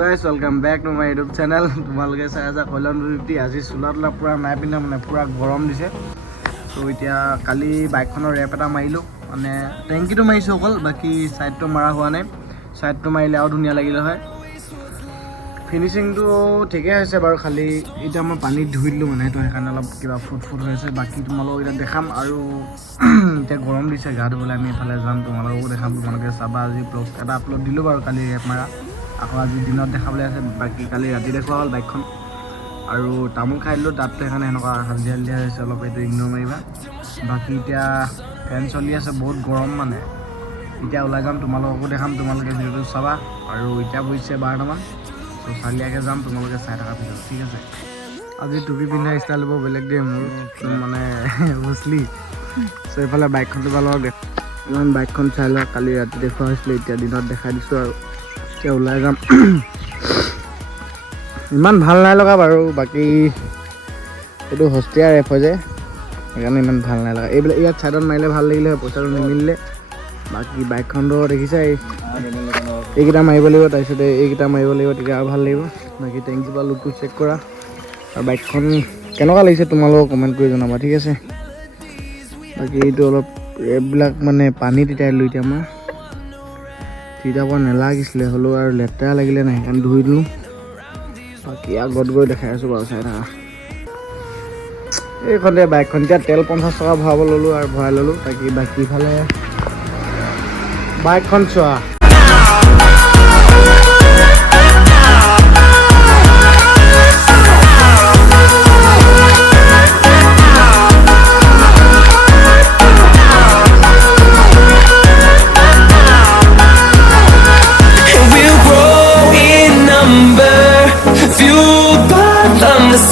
guys, welcome back to my YouTube channel. তোমালোকে চাই আছা কল্যাণ 250 আজি চুলাতলা পুৰা নাই পিন্ধা মানে পুৰা গৰম দিছে। সো এতিয়া কালি বাইকখনৰ ৰেপ এটা মাৰিলো মানে টেংকিটো মাৰিছো অকল বাকি সাইডটো মাৰা হোৱা নাই। সাইডটো মাৰিলে আৰু ধুনীয়া লাগিলে হয়। ফিনিশিংটো ঠিকে আছে বাৰু খালি এটা মই পানীত ধুই দিলো মানে তো সেইকাৰণে অলপ কিবা ফুট হৈ আছে বাকি তোমালোকক এটা দেখাম আৰু এতিয়া গৰম দিছে গা ধুবলৈ আমি এফালে যাম তোমালোককো দেখাম তোমালোকে চাবা আজি ব্লগ এটা আপলোড দিলো বাৰু কালি ৰেপ মাৰা আকৌ আজি দিনত দেখাবলৈ আছে বাকি কালি ৰাতি দেখুৱা হ'ল বাইকখন আৰু তামোল খাই দিলোঁ তাতটো সেইকাৰণে এনেকুৱা হালধীয়া হৈছে অলপ এইটো ইগনোৰ মাৰিবা বাকি এতিয়া ফেন চলি আছে বহুত গৰম মানে এতিয়া ওলাই যাম তোমালোককো দেখাম তোমালোকে ভিডিঅ'টো চাবা আৰু এতিয়া বুজিছে 12টামান তো চালিয়াকৈ যাম তোমালোকে চাই থকা ভিডিঅ' ঠিক আছে আজি টুপি পিন্ধা ষ্টাইল হ'ব বেলেগ দিয়ে মোৰ মানে বুজলি চ' এইফালে বাইকখন তোমালোকক ইমান বাইকখন চাই লোৱা কালি ৰাতি দেখুওৱা হৈছিলে এতিয়া দিনত দেখাই দিছোঁ আৰু এতিয়া ওলাই যাম ইমান ভাল নাই লগা বাৰু বাকী এইটো হস্তীয়া ৰেপ হৈ যায় সেইকাৰণে ইমান ভাল নাই লগা এইবিলাক ইয়াত ছাইডত মাৰিলে ভাল লাগিলে হয় পইচাটো নিমিলিলে বাকী বাইকখনটো দেখিছা এইকেইটা মাৰিব লাগিব তাৰপিছতে এইকেইটা মাৰিব লাগিব তেতিয়া আৰু ভাল লাগিব বাকী টেংকি বা লুকটো চেক কৰা আৰু বাইকখন কেনেকুৱা লাগিছে তোমালোকক কমেণ্ট কৰি জনাবা ঠিক আছে বাকী এইটো অলপ ৰেপবিলাক মানে পানী তিতাইলোঁ এতিয়া মই তিতাব নালাগিছিলে হ'লেও আৰু লেতেৰা লাগিলে নাই সেইকাৰণে ধুই দিওঁ বাকী আগত গৈ দেখাই আছোঁ বাৰু চাই থাকা এইখনতে বাইকখন এতিয়া তেল 50 টকা ভৰাব ল'লোঁ আৰু ভৰাই ল'লোঁ বাকী ইফালে বাইকখন চোৱা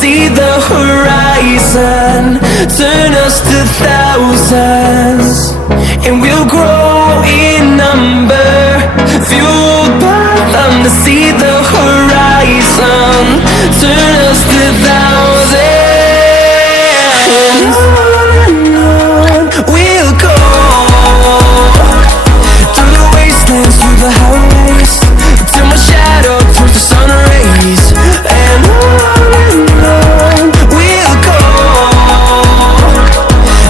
See the horizon turn us to thousands and we'll grow in number fueled by them to see the horizon turn us to thousands and on we'll go through the wastelands through the highways till my shadow turns to sun rays and on we'll go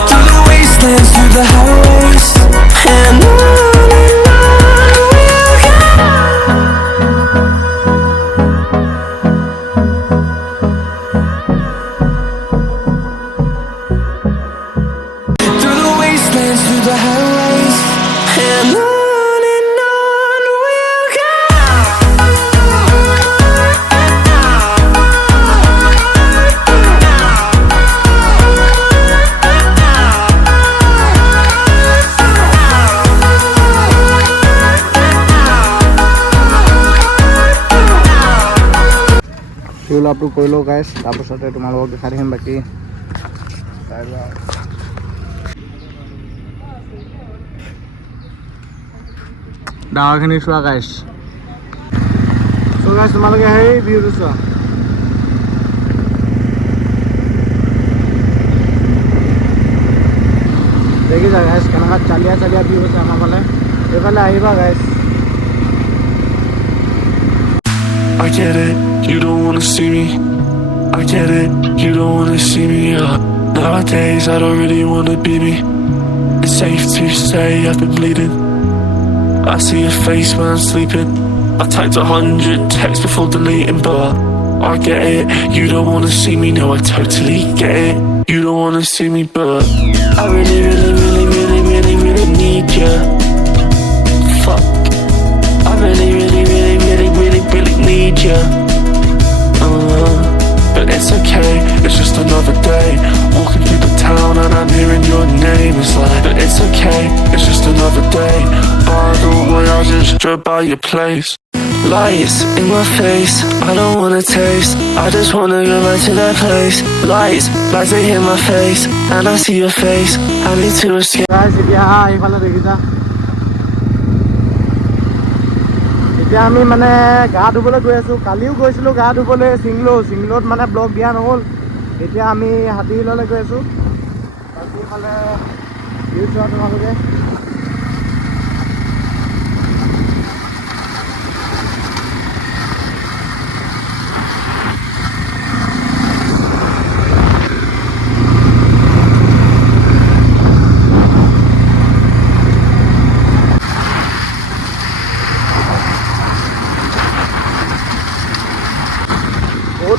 through the wastelands, through the highways, and on we'll go. Through the wastelands, through the highways, and on we'll go. Fuel আপটো কৰি লওঁ গাইছ তাৰপিছতে তোমালোকক দেখাই থাকিম বাকী ডাঙৰখিনি চোৱা গাইছ চ' গাইছ তোমালোকে সেই ভিউটো চোৱা দেখিছা গাইছ কেনেকুৱা চালিয়া ভিউ আছে আমাৰ ফালে এইফালে আহিবা গাইছ I get it, you don't wanna see me. I get it, you don't wanna see me. Nowadays I don't really wanna be me. It's safe to say I've been bleeding. I see your face when I'm sleeping. I typed 100 texts before deleting, but I get it, you don't wanna see me. No, I totally get it. You don't wanna see me, but I really need you. Fuck, I really need you. But it's okay, it's just another day. Walking through the town and I'm hearing your name. It's like, but it's okay, it's just another day. By the way, I just drove by your place. Lights in my face, I don't wanna taste. I just wanna go back to that place. Lights they hit my face, and I see your face. I need to escape. Guys, এইফালে দেখিছা এতিয়া আমি মানে গা ধুবলৈ গৈ আছোঁ কালিও গৈছিলোঁ গা ধুবলৈ চিংলত মানে ব্লগ দিয়া নহ'ল এতিয়া আমি হাতীহিললৈ গৈ আছোঁ বাকী এইফালে ভিউ চোৱা তোমালোকে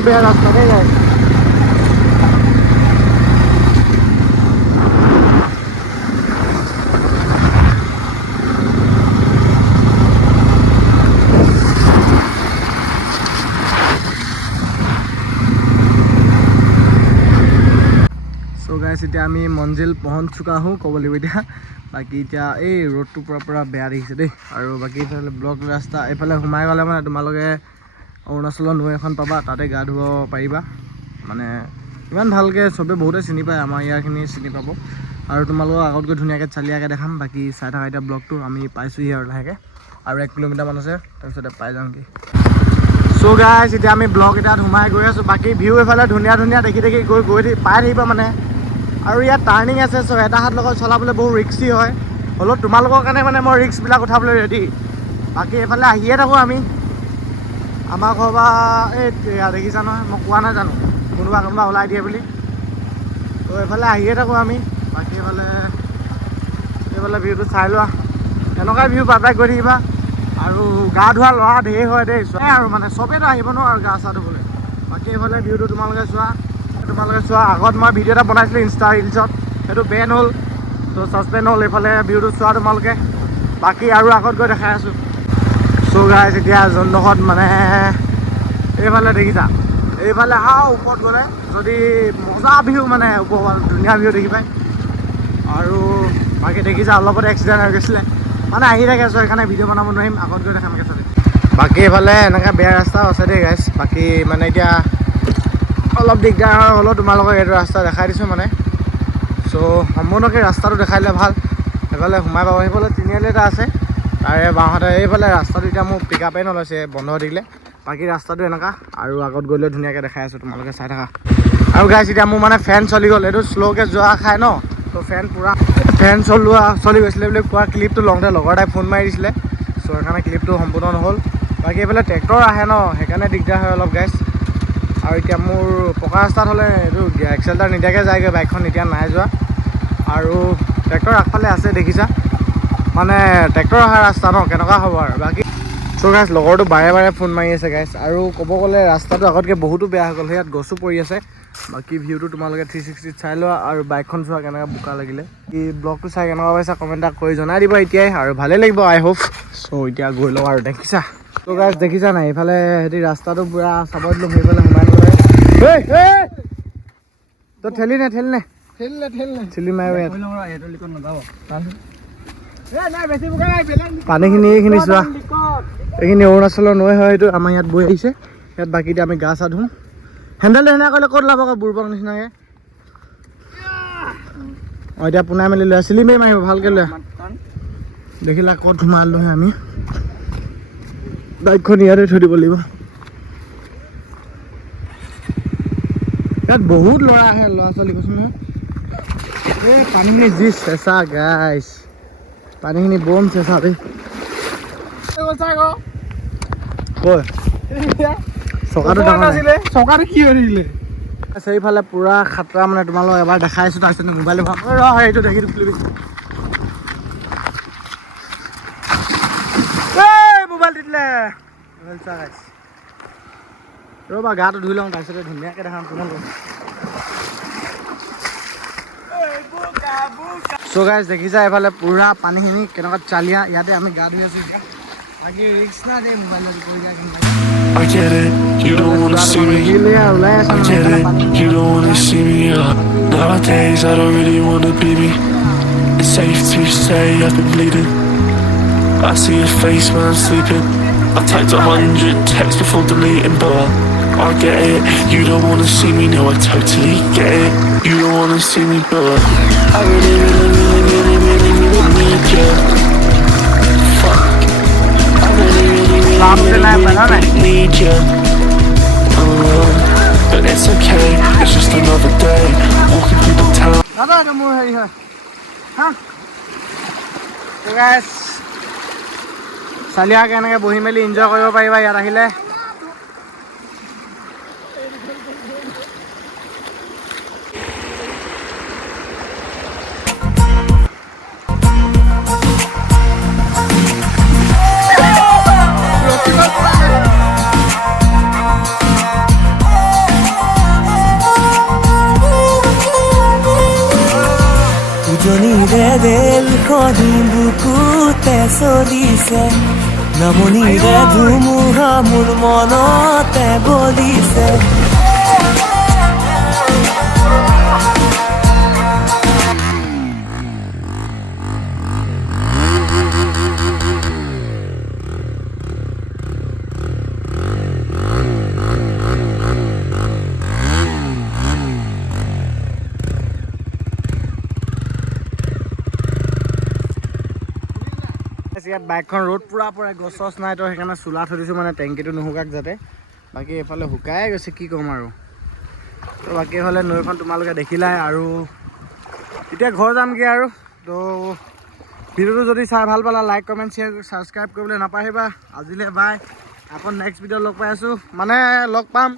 বেয়া ৰাস্তা দেই গাইছ। এতিয়া আমি মঞ্জিল পहुँच চুকা হওঁ ক'ব লাগিব এতিয়া। বাকী এতিয়া এই ৰোডটো পুৰা বেয়া দেখিছে দেই। আৰু বাকী এইফালে ব্লক ৰাস্তা, এইফালে সোমাই গ'লে মানে তোমালোকে অৰুণাচলৰ নৈ এখন পাবা, তাতে গা ধুব পাৰিবা। মানে ইমান ভালকৈ চবে বহুতে চিনি পায়, আমাৰ ইয়াৰখিনি চিনি পাব। আৰু তোমালোকক আগত গৈ ধুনীয়াকৈ চালিয়াকৈ দেখাম। বাকী চাই থাকা এতিয়া ব্লগটো, আমি পাইছোঁহি আৰু লাহেকৈ, আৰু 1 কিলোমিটাৰমান আছে, তাৰপিছতে পাই যামগৈ। চ' গাইছ এতিয়া আমি ব্লক এটাত সোমাই গৈ আছোঁ। বাকী ভিউ এইফালে ধুনীয়া দেখি গৈ পাই থাকিবা মানে। আৰু ইয়াত টাৰ্ণিং আছে, চ' এটা হাত লগত চলাবলৈ বহু ৰিক্সি হয়। হ'লেও তোমালোকৰ কাৰণে মানে মই ৰিক্সবিলাক উঠাবলৈ ৰেডি। বাকী এইফালে আহিয়ে থাকোঁ আমি। আমাৰ ঘৰৰ পৰা এই দেখিছা নহয়, মই কোৱা নাই জানো কোনোবা ওলাই দিয়ে বুলি। ত' এইফালে আহিয়ে থাকোঁ আমি। বাকী এইফালে ভিউটো চাই লোৱা, এনেকুৱাই ভিউ পাই গৈ থাকিবা। আৰু গা ধোৱা ল'ৰা ধেৰ হয় দেই, চোৱাই আৰু মানে চবেইতো আহিব নোৱাৰো আৰু গা চা ধুবলৈ। বাকী এইফালে ভিউটো তোমালোকে চোৱা। আগত মই ভিডিঅ' এটা বনাইছিলোঁ ইনষ্টা ৰিলছত, সেইটো বেন হ'ল, ত' ছাছপেণ্ড হ'ল। এইফালে ভিউটো চোৱা তোমালোকে। বাকী আৰু আগত গৈ দেখাই আছোঁ। চ' গাইছ এতিয়া যোনডোখৰত মানে এইফালে দেখিছা, এইফালে ওপৰত গ'লে যদি মজা ভিউ, মানে ওপৰ ধুনীয়া ভিউ দেখি পায়। আৰু বাকী দেখিছা অলপতে এক্সিডেণ্ট হৈ গৈছিলে, মানে আহি থাকে, চ' সেইকাৰণে ভিডিঅ' বনাব নোৱাৰিম, আগত গৈ দেখাম কেছতে। বাকী এইফালে এনেকৈ বেয়া ৰাস্তাও আছে দেই গাইছ। বাকী মানে এতিয়া অলপ দিগদাৰ হয়, হ'লেও তোমালোকক এইটো ৰাস্তা দেখাই দিছোঁ মানে। চ' সম্পূৰ্ণকৈ ৰাস্তাটো দেখাই দিলে ভাল। সেইফালে সোমাই পাব, সেইফালে তিনিআলি এটা আছে, তাৰে বাওঁহাতে এইফালে ৰাস্তাটো এতিয়া মোৰ পিক আপেই নলৈছে বন্ধ হৈ থাকিলে। বাকী ৰাস্তাটো এনেকুৱা, আৰু আগত গ'লে ধুনীয়াকৈ দেখাই আছোঁ, তোমালোকে চাই থাকা। আৰু গাইছ এতিয়া মোৰ মানে ফেন চলি গ'ল, এইটো শ্ল'কৈ যোৱা খাই ন, ত' ফেন চলি গৈছিলে বুলি কোৱা ক্লিপটো লওঁতে লগৰ এটাই ফোন মাৰি দিছিলে, চ' সেইকাৰণে ক্লিপটো সম্পূৰ্ণ নহ'ল। বাকী এইফালে ট্ৰেক্টৰ আহে ন, সেইকাৰণে দিগদাৰ হয় অলপ গাইছ। আৰু এতিয়া মোৰ পকা ৰাস্তাত হ'লে এইটো এক্সেলটাৰ নিদিয়াকৈ যায়গৈ বাইকখন, এতিয়া নাই যোৱা। আৰু ট্ৰেক্টৰ আগফালে আছে দেখিছা, মানে ট্ৰেক্টৰ অহা ৰাস্তা ন, কেনেকুৱা হ'ব আৰু। বাকী চ' গাইছ লগৰটো বাৰে ফোন মাৰি আছে গাইছ। আৰু ক'ব গ'লে ৰাস্তাটো আগতকৈ বহুতো বেয়া হৈ গ'ল, ইয়াত গছো পৰি আছে। বাকী ভিউটো তোমালোকে 360 চাই লোৱা, আৰু বাইকখন চোৱা কেনেকৈ বোকা লাগিলে। এই ব্লগটো চাই কেনেকুৱা পাইছা কমেণ্ট এটা কৰি জনাই দিবা এতিয়াই, আৰু ভালেই লাগিব আই হোপ। চ' এতিয়া গৈ লওঁ আৰু দেখিছা। ত' গাইছ দেখিছা নাই, এইফালে সিহঁতি ৰাস্তাটো পূৰা চাব দিলোঁ, সেইফালে সোমাই নগ'লে। তই ঠেলি নে ঠেলি মাৰিব ইয়াত। পানীখিনি এইখিনি চোৱা, এইখিনি অৰুণাচলৰ নৈ হয়, এইটো আমাৰ ইয়াত বৈ আহিছে। ইয়াত বাকী এতিয়া আমি গা চা ধুম। হেণ্ডেলটো সেনেকৈ কৰিলে ক'ত ওলাব আকৌ বুৰ্বক নিচিনাকৈ। অঁ এতিয়া পোনাই মেলি লৈ চিলিমাৰি মাৰিব ভালকৈ লৈ দেখিলা ক'ত সোমালোহে আমি। বাইকখন ইয়াতে থৈ দিব লাগিব। ইয়াত বহুত ল'ৰা আহে, ল'ৰা ছোৱালী কৈছোঁ নহয়। এই পানীখিনি যি চেঁচা গাইছ, পানীখিনি বম চেঁচা দেই। চকাটো কি হৈ থাকিলে সেইফালে পুৰা খাতৰা, মানে তোমালোকক এবাৰ দেখাইছোঁ, তাৰপিছত মোবাইল এইটো দেখি মোবাইল দি দিলে। ৰ'বা গাটো ধুই লওঁ, তাৰপিছতে ধুনীয়াকৈ দেখাম তোমালোকক। চ' গাইছ দেখিছা এইফালে পুৰা পানীখিনি কেনেকুৱা চালিয়া, ইয়াতে আমি গা ধুই আছোঁ এতিয়া। বাকী ৰিক্স নাই দেই, মোবাইলত পৰি যায়। I get it, you don't wanna see me. I get it, you don't wanna see me. Nowadays I don't really wanna be me. It's safe to say I've been bleeding. I see your face when I'm sleeping. I typed 100 texts before deleting, but I get it, you don't wanna see me. No, I totally get it, you don't wanna see me, but I really need you. Fuck, I really need you. But it's okay, it's just another day walking through the town. চালিয়াকৈ এনেকৈ বহি মেলি enjoy কৰিব পাৰিবা ইয়াত আহিলে। নামনিৰে ৰেলখনি বুকুতে চলিছে নামনিৰে ধুমুহা মোৰ মনতে বলিছে ইয়াত বাইকখন ৰ'দ পুৰা পৰে গছ চছ নাই তো সেইকাৰণে চোলা থৈ দিছোঁ মানে টেংকিটো নুশুকাক যাতে বাকী এইফালে শুকাই গৈছে কি ক'ম আৰু তো বাকী এইফালে নৈখন তোমালোকে দেখিলাই আৰু এতিয়া ঘৰ যামগৈ আৰু তো ভিডিঅ'টো যদি চাই ভাল পালা লাইক কমেণ্ট শ্বেয়াৰ ছাবস্ক্ৰাইব কৰিবলৈ নাপাহৰিবা আজিলৈ বাই আকৌ নেক্সট ভিডিঅ'ত লগ পাই আছোঁ মানে লগ পাম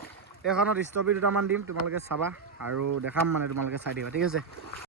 এইখনত ষ্ট্ৰবেৰী দুটামান দিম তোমালোকে চাবা আৰু দেখাম মানে তোমালোকে চাই দিবা ঠিক আছে।